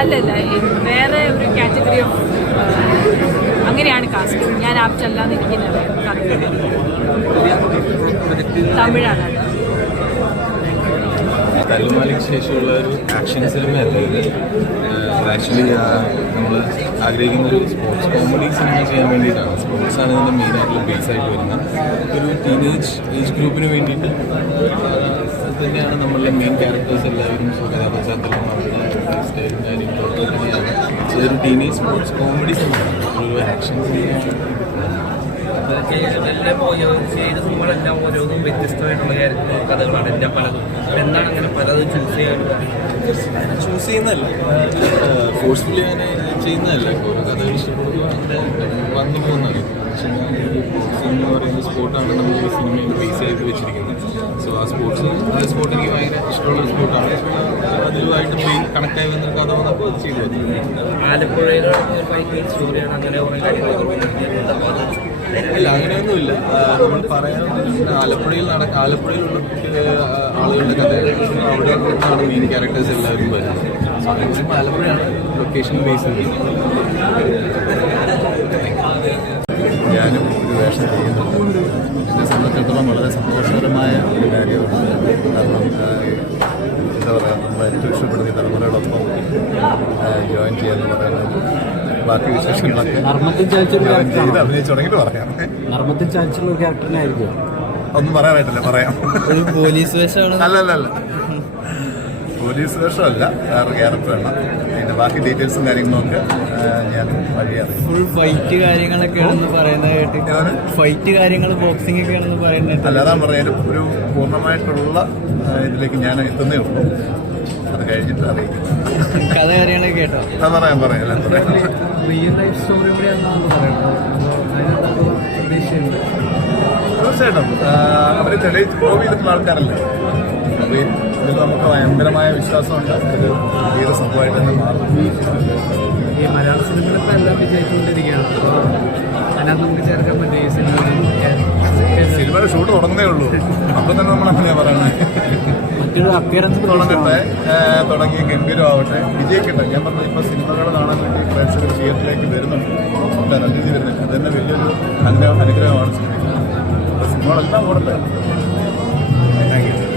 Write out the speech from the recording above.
അല്ലല്ല വേറെ ഒരു കാറ്റഗറി ഓഫ് അങ്ങനെയാണ് കാസ്റ്റ് ഞാൻ ആപ്റ്റല്ല ഇരിക്കുന്നത് തമിഴാണ്. തല്ലുമാലിക്ക് ശേഷമുള്ള ഒരു ആക്ഷൻ സിനിമയല്ല ഇത്. ആക്ച്വലി നമ്മൾ ആഗ്രഹിക്കുന്ന ഒരു സ്പോർട്സ് കോമഡി സിനിമ ചെയ്യാൻ വേണ്ടിയിട്ടാണ്. സ്പോർട്സാണ് ഇതിന്റെ മെയിനായിട്ടുള്ള ബേസായിട്ട് വരുന്നത്. ഒരു ടീനേജ് ഏജ് ഗ്രൂപ്പിന് വേണ്ടിയിട്ട് തന്നെയാണ് നമ്മളുടെ മെയിൻ ക്യാരക്ടേഴ്സ് എല്ലാവരും കഥാപശ്ചാത്തലം അവരുടെ സ്റ്റൈലും കാര്യങ്ങളൊക്കെ തന്നെയാണ്. ഇതൊരു ടീനേജ് സ്പോർട്സ് കോമഡി ഒരു ആക്ഷൻ സിനിമയാണ് എല്ലാം ഓരോ ചെയ്ത സിനിമകളെല്ലാം ഓരോന്നും വ്യത്യസ്തമായിട്ടുള്ള കാര്യങ്ങൾ കഥകളാണ് എല്ലാം പലതും. അപ്പൊ എന്താണ് അങ്ങനെ പലതും ചൂസ് ചെയ്യാൻ ചൂസ് ചെയ്യുന്നതല്ല. ഫോഴ്സ്ഫുള്ളി അങ്ങനെ ചെയ്യുന്നതല്ല. ഓരോ കഥകൾ ഇഷ്ടപ്പെടുമ്പോൾ അങ്ങനെ വന്നു പോകുന്നത് പക്ഷെ ഞാൻ ഈ ബോക്സിംഗ് എന്ന് പറയുന്ന സ്പോർട്ടാണ് നമ്മൾ ഈ സിനിമയിൽ ബേസ് ചെയ്ത് വെച്ചിരിക്കുന്നത്. സോ ആ സ്പോർട്സ് ആ സ്പോർട്ട് എനിക്ക് ഭയങ്കര ഇഷ്ടമുള്ള സ്പോർട്ടാണ് അതിലുമായിട്ട് മെയിൻ കണക്റ്റായി വന്ന കഥ വന്നപ്പോൾ അത് ചെയ്തു ആലപ്പുഴയിലെ സ്റ്റോറിയാണ് അങ്ങനെ കുറെ കാര്യങ്ങളൊക്കെ ഇല്ല അങ്ങനെയൊന്നുമില്ല നമ്മൾ പറയാൻ ആലപ്പുഴയിൽ നടക്ക ആലപ്പുഴയിലുള്ള ആളുകളുടെ കഥയാണ് അവിടെ നിന്നാണ് മെയിൻ ക്യാരക്ടേഴ്സ് എല്ലാവരും വരുന്നത്. സോ വരുമ്പോൾ ആലപ്പുഴയാണ് ലൊക്കേഷൻ ബേസ് ഞാനും ചെയ്യുന്നുണ്ട്. എന്നെ സംബന്ധിച്ചിടത്തോളം വളരെ സന്തോഷകരമായ ഒരു കാര്യമാണ്. കാരണം എന്താ പറയുക നമ്മൾ ഏറ്റവും ഇഷ്ടപ്പെടുന്ന തലമുറയോടൊപ്പം ജോയിൻ ചെയ്യാന്ന് പറയുന്നത് ബാക്കി വിശേഷങ്ങളൊക്കെ ജോയിൻ ചെയ്ത് അഭിനയിച്ചു തുടങ്ങിയിട്ട് പറയാം. നർമ്മത്തിൽ ക്യാരക്ടറിനായിരിക്കും ഒന്നും പറയാനായിട്ടില്ല പറയാം. ഒരു പോലീസ് വേഷമാണ്. അല്ല അല്ല അല്ല പോലീസ് വേഷമല്ല വേറെ ക്യാരക്ടറാണ് അതിന്റെ ബാക്കി ഡീറ്റെയിൽസും കാര്യങ്ങളൊക്കെ ഞാൻ വഴി ഫുൾ ഫൈറ്റ് കാര്യങ്ങളൊക്കെയാണെന്ന് പറയുന്നത് കേട്ട് ഏതാണ്? ഫൈറ്റ് കാര്യങ്ങൾ ബോക്സിംഗ് ഒക്കെയാണെന്ന് പറയുന്നത് അല്ല അതാണ് ഒരു പൂർണമായിട്ടുള്ള ഇതിലേക്ക് ഞാൻ എത്തുന്നേ ഉള്ളൂ. അത് കഴിഞ്ഞിട്ട് അറിയിക്കും. കഥ കാര്യങ്ങളൊക്കെ കേട്ടോ. അത് പറയാം പറയാം റിയൽ ലൈഫ് സ്റ്റോറി തീർച്ചയായിട്ടും അവർ തെളിയിച്ച് പ്രൂവ് ചെയ്തിട്ടുള്ള ആൾക്കാരല്ലേ? അപ്പോൾ ഇതിൽ നമുക്ക് ഭയങ്കരമായ വിശ്വാസമുണ്ട്. ഇത് ഏത് സംഭവമായിട്ട് തന്നെ മാറും ഈ മലയാള സിനിമകളിപ്പോൾ എല്ലാം വിജയിച്ചുകൊണ്ടിരിക്കുകയാണ്. അപ്പോൾ അതിനകത്ത് നമുക്ക് ചേർക്കാൻ പറ്റും ഈ സിനിമ സിനിമയുടെ ഷൂട്ട് തുടങ്ങുന്നേ ഉള്ളൂ. അപ്പം തന്നെ നമ്മൾ അങ്ങനെയാണ് പറയണേ. മറ്റൊരു അപ്പിയറൻസ് തുടങ്ങട്ടെ. തുടങ്ങി ഗംഭീരമാവട്ടെ വിജയിക്കട്ടെ. ഞാൻ പറഞ്ഞു ഇപ്പോൾ സിനിമകൾ കാണാൻ വേണ്ടി പ്രേക്ഷകർ തിയേറ്ററിലേക്ക് വരുന്നുണ്ട്. നല്ല രീതിയിൽ വരുന്നുണ്ട് അത് തന്നെ വലിയൊരു അനുഗ്രഹം അനുഗ്രഹമാണ് உனக்கு தான் கொடுப்பேன்